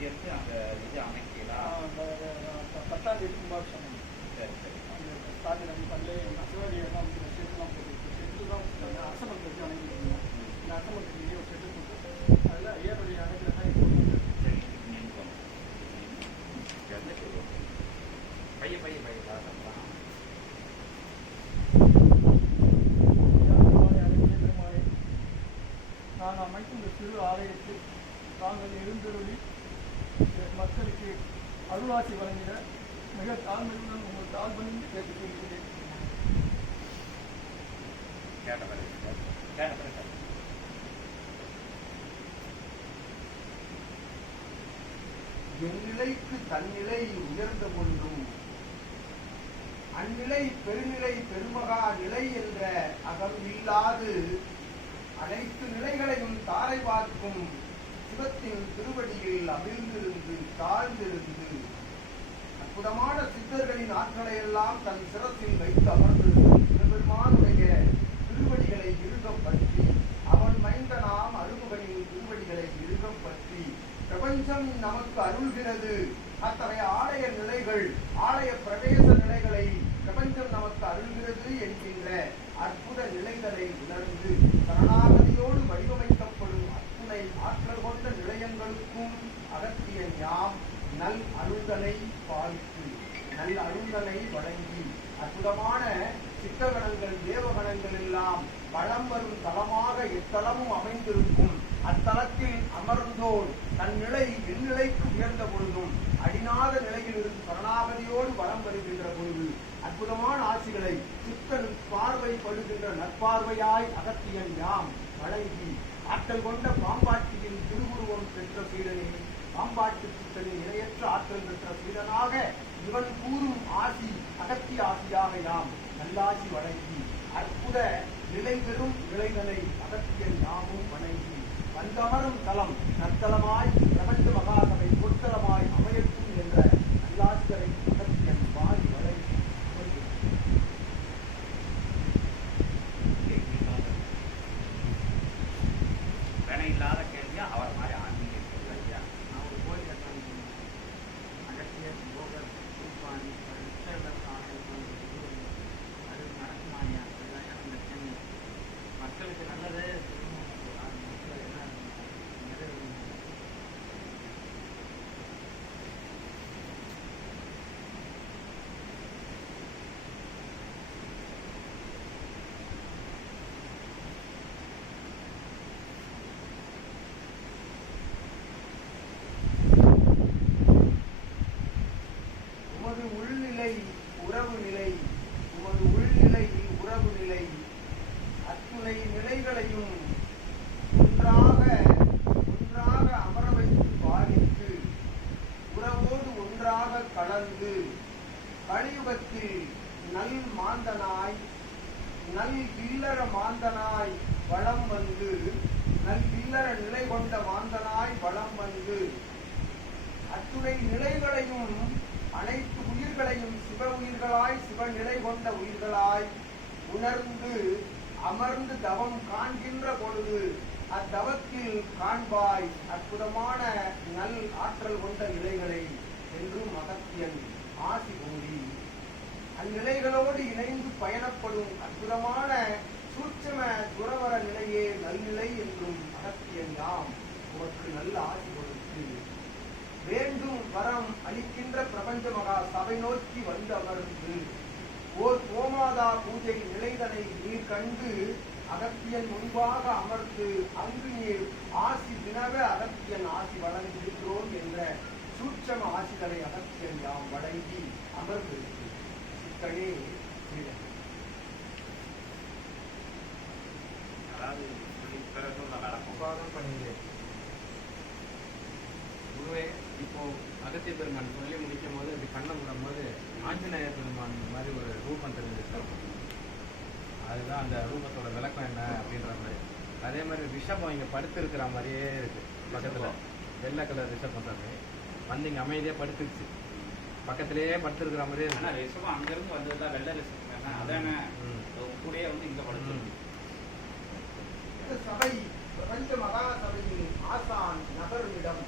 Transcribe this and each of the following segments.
சேர்த்து அந்த இது அமைக்கலாம். அந்த 10ஆம் தேதி கும்பாபிஷேகம். சரி சரி. அந்த ஸ்டார்டிங் பல்லே சிவகடியெல்லாம் வந்து ஷெட்டுலாம் போட்டு ஷெட்டு தான் அந்த அரசமரத்தை வச்சு அணைக்கிறீங்க. இந்த அரசமரத்துக்கு ஒரு ஷெட்டு போட்டு அதில் ஐயாருடைய அணைக்கிற மாதிரி போட்டு சரி பைய பைய பைய பார்க்கலாம். நான் அமைக்கும் இந்த சிறு ஆலயத்தில் தாங்கள் எழுந்தருளி மக்களுக்கு அருளாட்சி வழங்கிட மிக தாழ்மையுடன் உங்கள் தாழ்பணிந்து கேட்டுக்கொள்கிறேன். எந்நிலைக்கு தன்னிலை உயர்ந்த கொண்டும் அந்நிலை பெருநிலை பெருமகா நிலை என்ற அகம் இல்லாது அனைத்து நிலைகளையும் தாரை பார்க்கும் சிவத்தின் திருவடியில் அமிழ்ந்திருந்து தாழ்ந்திருந்து அற்புதமான சித்தர்களின் ஆற்றலை எல்லாம் தன் சிரத்தில் வைத்து அமர்ந்திருக்கும் சிவபெருமானுடைய திருவடிகளை இறுகம் பற்றி அவன் மைந்த நாம் அருமுகனின் திருவடிகளை இறுகம் பற்றி பிரபஞ்சம் நமக்கு அருள்கிறது. அத்தகைய ஆலய நிலைகள் ஆலய பிரவேச நிலைகளை பிரபஞ்சம் நமக்கு அருள்கிறது என்கின்ற அற்புத நிலைகளை உணர்ந்து சரணாகதியோடு வடிவமைக்கப்படும் அத்துணை ஆற்றல் கொண்ட நிலையங்களுக்கும் அகத்தியன் யாம் நல் அருள்தலை பாலித்து நல் அருள்தலை வழங்கி அற்புதமான சித்தகணங்கள் தேவகணங்கள் எல்லாம் வளம் வரும் தலமாக எத்தலமும் அமைந்திருக்கும் அத்தலத்தில் அமர்ந்தோர் தன் நிலை எந்நிலைக்கு உயர்ந்த பொழுதும் அடிநாத நிலையில் இருந்து சரணாகதியோடு வலம் வருகின்ற பொழுது அற்புதமான ஆட்சிகளை சித்தன் பார்வைப்படுகின்ற நற்பார்வையாய் அகத்தியன் யாம் வழங்கி ஆற்றல் கொண்ட பாம்பாட்டியின் திருவுருவம் பெற்ற சீடனே பாம்பாட்டு சித்தனின் இணையற்ற ஆற்றல் பெற்ற சீடனாக இவன் கூறும் ஆசி அகத்திய ஆசியாக யாம் நல்லாசி வழங்கி அற்புத நிலை பெறும் நிலைகளை அகத்தியன் யாமும் வணங்கி வந்தமரும் தலம் நத்தலமாய் பிரபஞ்ச மகாசபை பொற்தலமாய் அமையட்டும் என்ற நல்லாசிகளை அகத்தியன் வாரி வழங்கி இல்லாத கேள்வியா அவர் மாதிரி ஆன்மீக கேள்வி ஐயா. நான் ஒரு கோயில் கட்டணும். அகத்தியர் போகர் தூப்பாணி அது நடக்குமாயா அதுதான் இந்த கேள்வி. மக்களுக்கு நல்லது மக்கள் என்ன நிறைவேறும். உமது உள்நிலை உறவு நிலை உமது உள்நிலை உறவு நிலை அத்துணை நிலைகளையும் ஒன்றாக அமர வைத்து பாதித்து உறவோடு ஒன்றாக கலந்து கலியுகத்தில் நல் மாந்தனாய் நல் இல்லற மாந்தனாய் வளம் வந்து நல் இல்லற நிலை கொண்ட மாந்தனாய் வளம் வந்து அத்துணை நிலைகளையும் அனைத்து உயிர்களையும் சிவ உயிர்களாய் சிவநிலை கொண்ட உயிர்களாய் உணர்ந்து அமர்ந்து தவம் காண்கின்ற பொழுது அத்தவத்தில் காண்பாய் அற்புதமான நல் ஆற்றல் கொண்ட நிலைகளை என்றும் அகத்தியன் ஆசி கூறி அந்நிலைகளோடு இணைந்து பயணப்படும் அற்புதமான சூட்சம துறவர நிலையே நல்நிலை என்றும் அகத்தியன் யாம் உமக்கு நல்ல ஆசி கொடுத்து வேண்டும் வரம் அளிக்கின்ற பிரபஞ்ச மகா சபை நோக்கி வந்து அமர்ந்து ஓர் கோமாதா பூஜை நிலைதனை நீர் கண்டு அகத்தியன் முன்பாக அமர்ந்து அங்கு நீர் ஆசி வினவ அகத்தியன் ஆசி வழங்குகின்றோம் என்ற சூட்சம ஆசிகளை அகத்தியன் யாம் வழங்கி அமர்ந்திருக்கு சிக்கனே அதாவது உபாதம் பண்ணிடுறேன். குருவே, இப்போ அகத்திய பெருமான் சொல்லி முடிக்கும் போது இப்படி கண்ணம் விடும் போது ஆஞ்சநேயர் பெருமான் மாதிரி ஒரு ரூபம் தெரிஞ்சிருக்கு. அதுதான் அந்த ரூபத்தோட விளக்கம் என்ன அப்படின்ற மாதிரி. அதே மாதிரி ரிஷபம் இங்கே படுத்து இருக்கிற மாதிரியே இருக்கு. பக்கத்தில் வெள்ளை கலர் ரிஷபம் சாமி வந்து இங்கே அமைதியாக படுத்துருச்சு. பக்கத்திலேயே படுத்துருக்கிற மாதிரியே இருக்கு. ரிஷபம் அங்கிருந்து வந்ததுதான் வெள்ளை ரிஷபம் அதானே கூடயே வந்து இங்கே படுத்து சபை பிரபஞ்ச மகா சபையின் ஆசான் நகருமிடம்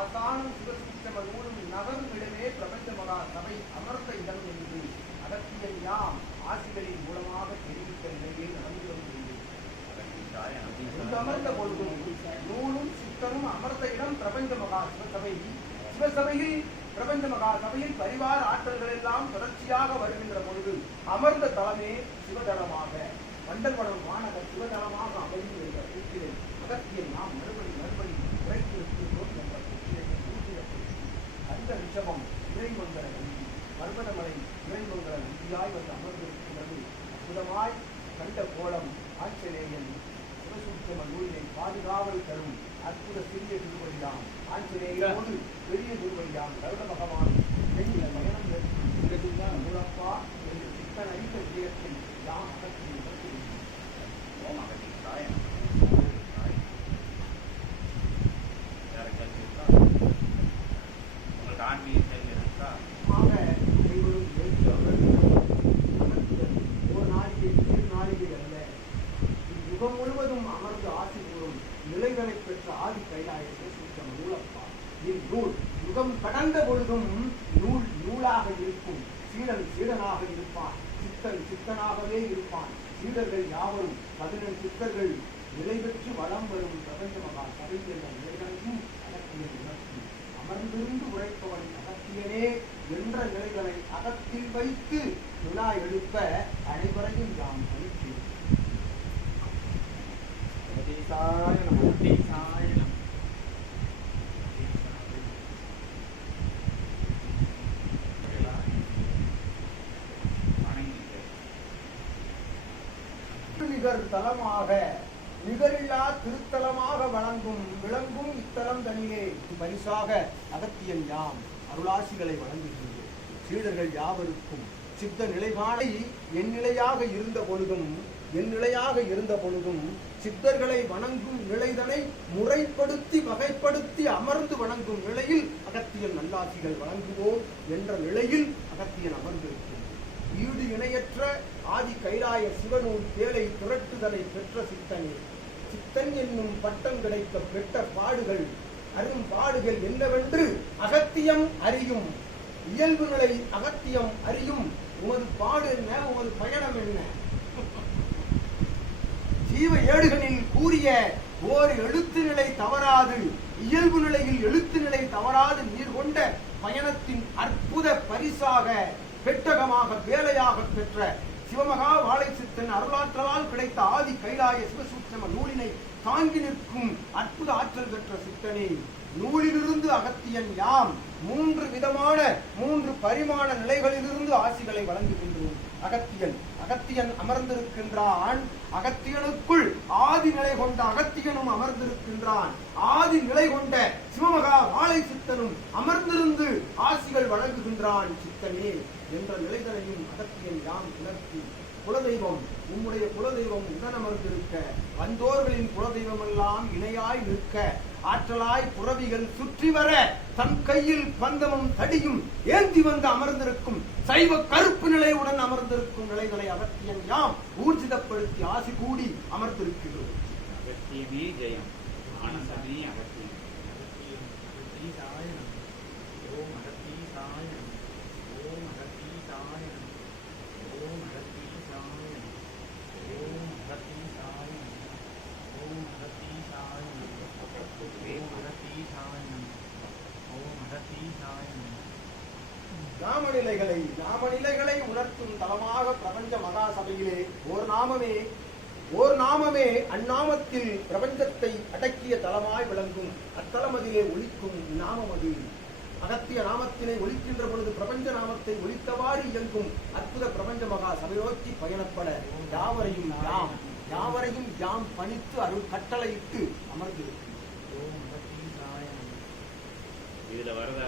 ஆசான் சிவசபை. சிவசபையில் பிரபஞ்ச மகா சபையில் பரிவார ஆற்றல்கள் எல்லாம் தொடர்ச்சியாக வருகின்ற பொழுது அமர்ந்த தலமே சிவதளமாக மண்டல்வனம் மாநகர் சிவதளமாக அமையும் என்ற கூற்றிலே அகத்தியன் நாம் மறுபடி உரைத்திருக்கின்றோம் என்ற கூற்றிலே அந்த ரிஷபம் இறைமங்கல நந்தி பர்வதமலை இறைமங்கல நந்தியாய் வந்து அமர்ந்திருக்கிறது. அற்புதமாய் கண்ட கோலம் ஆஞ்சநேயன் சிவசூட்சம நூலினை பாதுகாவல் தரும் அற்புத சிறிய திருவடியாம் ஆஞ்சநேயோடு பெரிய திருவடியாம் கருட பகவான் எண்ணிய பயணம் எடுத்துதான் மூலப்பா என்று சித்தன் ஐந்த விஜயத்தில் யாம் அகற்றி ஓம் அகத்தி சாயம் உங்களுக்கு ஆன்மீக செயல் இருக்கா? ஒரு நாளிகை இரு நாளிகை அல்ல, யுகம் முழுவதும் அமர்ந்து ஆசி கூறும் நிலைகளை பெற்ற ஆதி கைலாயத்தை சுத்தம் நூலப்பா. இந்நூல் யுகம் கடந்த பொழுதும் நூல் நூலாக இருக்கும். சீடன் சீடனாக இருப்பான், சித்தன் சித்தனாகவே இருப்பான். சீடர்கள் யாவரும் 17 சித்தர்கள் நிலை பெற்று வளம் வரும் பிரபஞ்ச மகா சபை என்ற நிலைகளையும் அகத்தியன் உணர்த்தி அமர்ந்திருந்து உரைப்பவன் அகத்தியனே என்ற நிலைகளை அகத்தில் வைத்து விழா எழுப்ப அனைவரையும் நாம் அனுப்பி நிகர் தலமாக நிகரில்லா திருத்தலமாக விளங்கும் இத்தலம் தனியே பரிசாக அகத்தியன் யாம் அருளாசிகளை வழங்குகின்றோம். சீடர்கள் யாவருக்கும் சித்த நிலைகாணை என் நிலையாக இருந்த பொழுதும் சித்தர்களை வணங்கும் நிலைதனை முறைப்படுத்தி வகைப்படுத்தி அமர்ந்து வணங்கும் நிலையில் அகத்தியன் நல்லாசிகள் வழங்குவோம் என்ற நிலையில் அகத்தியன் அமர்ந்திருக்கும். ஈடு இணையற்ற ஆதி கைலாய சிவனூர் பேலை திரட்டுதலை பெற்ற சித்தனே, சித்தன் என்னும் பட்டம் கிடைக்க பெற்ற பாடுகள் அரும்பாடுகள் என்னவென்று அகத்தியம் அறியும். இயல்பு நிலை அகத்தியம் அறியும். உமது பாடு என்ன, உமது பயணம் என்ன? ஜீவ ஏடுகளில் கூறிய ஓர் எழுத்து நிலை தவறாது, இயல்பு நிலையில் எழுத்து நிலை தவறாது நீர் கொண்ட பயணத்தின் அற்புத பரிசாக பெட்டகமாக வேலையாக பெற்ற சிவமகா வாழை சித்தன் அருளாற்றலால் கிடைத்த ஆதி கைலாய சிவசூட்சம நூலினை தாங்கி நிற்கும் அற்புத ஆற்றல் பெற்ற சித்தனே, நூலிலிருந்து அகத்தியன் யாம் 3 பரிமாண நிலைகளிலிருந்து ஆசிகளை வழங்குகின்றோம். அகத்தியன் அமர்ந்திருக்கின்றான். அகத்தியனுக்குள் ஆதி நிலை கொண்ட அகத்தியனும் அமர்ந்திருக்கின்றான். ஆதி நிலை கொண்ட சிவமகா வாழை சித்தனும் அமர்ந்திருந்து ஆசிகள் வழங்குகின்றான். சித்தனே என்ற நிலைகளையும் அகத்தியன் யாம் உணர்த்தி, குலதெய்வம் உம்முடைய குலதெய்வம் உடனமர்ந்திருக்க, வந்தோர்களின் குலதெய்வம் எல்லாம் இணையாய் நிற்க, ஆற்றலாய் புறவிகள் சுற்றி வர, தன் கையில் பந்தமும் தடியும் ஏந்தி வந்து அமர்ந்திருக்கும் சைவ கருப்பு நிலையுடன் அமர்ந்திருக்கும் நிலைகளை அகத்தியன் யாம் ஊர்ஜிதப்படுத்தி ஆசி கூடி அமர்ந்திருக்கிறோம். அகத்தியமே ஜெயம், ஆனந்தமே அகத்தியம். நாமநிலைகளை உணர்த்தும் தலமாக பிரபஞ்ச மகா சபையிலே ஓர் நாமமே அந்நாமத்தில் பிரபஞ்சத்தை அடக்கிய தலமாய் விளங்கும். அத்தலமதிலே ஒலிக்கும் நாமமது. அகத்திய நாமத்தினை ஒலிக்கின்ற பொழுது பிரபஞ்ச நாமத்தை ஒலித்தவாறு இயங்கும் அற்புத பிரபஞ்ச மகா சபை நோக்கி பயணப்பட யாவரையும் யாம் பணித்து அருள் கட்டளையிட்டு அமர்ந்திருக்கும். இதுல வர்ற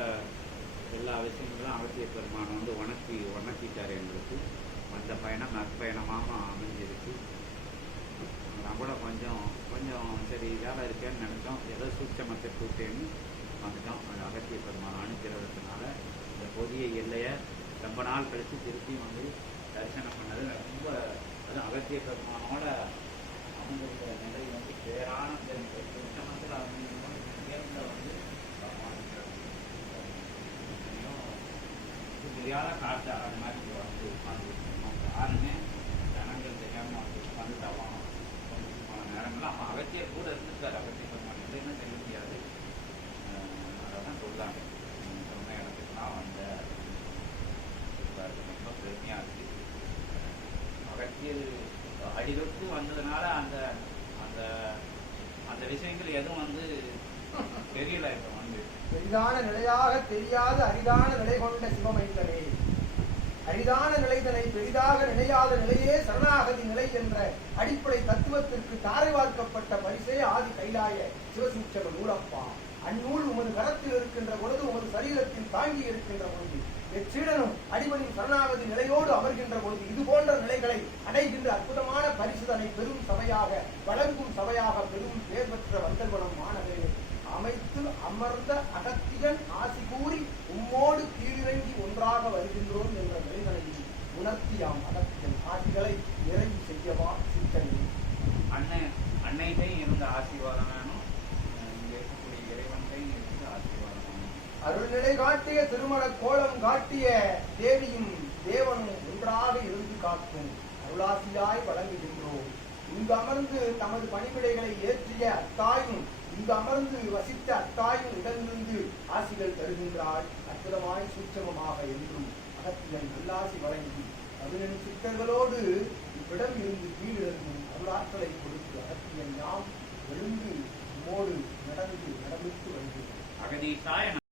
எல்லா விஷயங்களும் அகத்திய பெருமான் வந்து உணர்த்திட்டார் எங்களுக்கு. அந்த பயணம் நற்பயணமாக அமைஞ்சிருக்கு. நம்மள கொஞ்சம் சரி வேலை இருக்கேன்னு நினைச்சோம், ஏதோ சூட்சமத்தை கூட்டேன்னு வந்துட்டோம். அது அகத்திய பெருமான் அனுப்பிறதுனால இந்த பொதிய எல்லையை ரொம்ப நாள் கழித்து திருப்பி வந்து தரிசனம் பண்ணது ரொம்ப, அது அகத்திய பெருமானோட அமைந்திருக்கிற நிலை வந்து பேரான சூட்சமத்தில் அமைந்திருந்தோம். சேர்ந்த வந்து தெரியாத காற்று அது மாதிரி வந்து உட்காந்து யாருமே ஜனங்கள் தெரியாமல் வந்து உட்காந்து தவம் நேரங்கள்லாம் அப்போ அகத்தியர் கூட இருந்திருக்காரு. அகத்திய பெருமான் இல்லைன்னு தெரிய முடியாது. சொல்லாங்க சொன்ன இடத்துக்குலாம் வந்த ரொம்ப பெருமையாக இருக்கு. அகத்தியர் அடிதொட்டு வந்ததுனால அந்த அந்த அந்த விஷயங்கள் எதுவும் வந்து தெரியல. இப்போ வந்து பெரிதான நிலையாக தெரியாத அரிதான நிலை கொண்ட சிவமைந்தனே, அரிதான நிலைதனை பெரிதாக நிலையாத நிலையே சரணாகதி நிலை என்ற அடிப்படை தத்துவத்திற்கு தாரை வார்க்கப்பட்ட பரிசே ஆதி கைலாய சிவசூட்சம நூலப்பா. அந்நூல் உமது கரத்தில் இருக்கின்ற பொழுது, உமது சரீரத்தில் தாங்கி இருக்கின்ற பொழுது, எச்சீடனும் அடிபணின் சரணாகதி நிலையோடு அமர்கின்ற பொழுது இது போன்ற நிலைகளை அடைகின்ற அற்புதமான பரிசுதனை பெரும் சபையாக வழங்கும் சபையாக பெரும் பேர் பெற்ற வந்தல்குணம் மாநகரில் அமைத்து அமர்ந்த அகத்தியன் ஆசி கூறி உம்மோடு கீழிறங்கி ஒன்றாக வருகின்றோம் என்ற நிலைகளை உணர்த்தியாம் அகத்தியன் ஆசிகளை நிறைவு செய்யவா சித்தனை. அன்னைட்டையும் இருந்த ஆசீர்வாதம் வேணும், இங்க இருக்கக்கூடிய இறைவன்டையும் இருந்து ஆசீர்வாதம் வேணும். அருள்நிலை காட்டிய திருமண கோலம் காட்டிய தேவியும் தேவனும் ஒன்றாக இருந்து காக்கும் அருளாசியாய் வழங்குகின்றோம். இங்கு அமர்ந்து தமது பணிவிடைகளை ஏற்றிய அத்தாயும், இங்கு அமர்ந்து வசித்த அத்தாயும் உடனிருந்து ஆசிகள் தருகின்றாள். அற்புதமாய் சூட்சமமாக என்றும் அகத்தியன் நல்லாசி வழங்கி 17 சித்தர்களோடு இவ்விடம் இருந்து வீடிருந்தும் அருளாற்றலை கொடுத்து அகத்தியன் யாம் எழுந்து மோடு நடந்து நடமித்து வருகிறோம். அகதீசாய